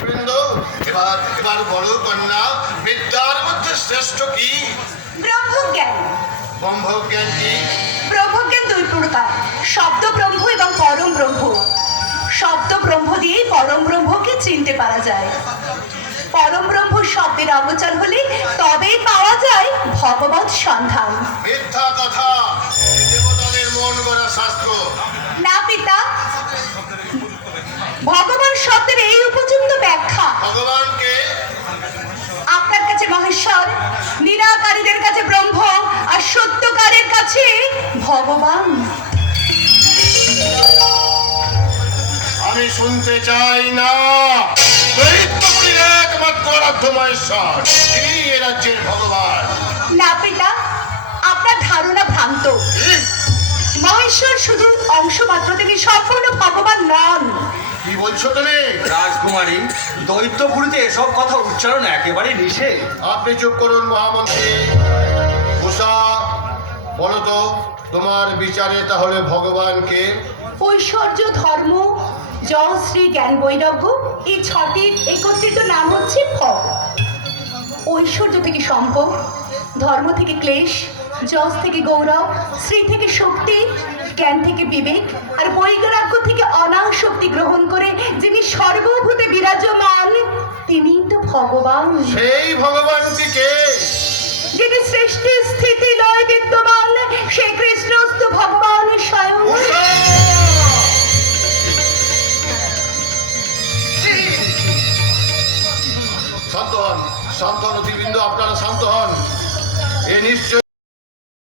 বৃন্দ, এবার এবার বড় কন্যা, বিদ্যার মধ্যে শ্রেষ্ঠ কি? ব্রহ্মজ্ঞান। ব্রহ্মজ্ঞান কি? ব্রহ্মজ্ঞান দুই প্রকার, শব্দ ব্রহ্ম এবং পরম ব্রহ্ম। শব্দ ব্রহ্ম দিয়েই পরম ব্রহ্মকে চিনতে পারা যায়। পরম ব্রহ্ম শব্দের অগোচর হলে তবেই পাওয়া যায় ভগবৎ সন্ধান। মিথ্যা কথা, এ দেবতাদের মন গড়া শাস্ত্র। না পিতা, ভগবান শব্দের এই উপযুক্ত ব্যাখ্যা। ভগবানকে আপনার কাছে মহেশ্বর, নিরাকারীদের কাছে ব্রহ্ম, আর সত্যকারের কাছে ভগবান। আমি শুনতে চাই না। দৈত্যপুরীর একমাত্র আরাধ্য মহেশ্বর, তিনি এ রাজ্যের ভগবান। না পিতা, আপনার ধারণা ভ্রান্ত। মহেশ্বর শুধু অংশ মাত্র, তিনি সম্পূর্ণ ভগবান নন। কি বলছো তুমি? রাজকুমারী, দৈত্যপুরীতে এসব কথা উচ্চারণ একেবারে নিষেধ। আপনি চুপ করুন মহামন্ত্রী। উষা, বলো তো তোমার বিচারে তাহলে ভগবানকে? ঐশ্বর্য, ধর্ম, যশ, শ্রী, জ্ঞান, বৈরাগ্য, এই ছটির একত্রিত নাম হচ্ছে ভগ। ঐশ্বর্য থেকে সম্ভোগ, ধর্ম থেকে ক্লেশ, যশ থেকে গৌরব, শ্রী থেকে শক্তি, জ্ঞান থেকে বিবেক, আর বৈরাগ্য থেকে অনাসক্তি গ্রহণ করে যিনি সর্বভূতে বিরাজমান, তিনিই তো ভগবান। সেই ভগবানটিকে যিনি সৃষ্টি স্থিতি লয় বিদ্যমান, সেই কৃষ্ণস্তু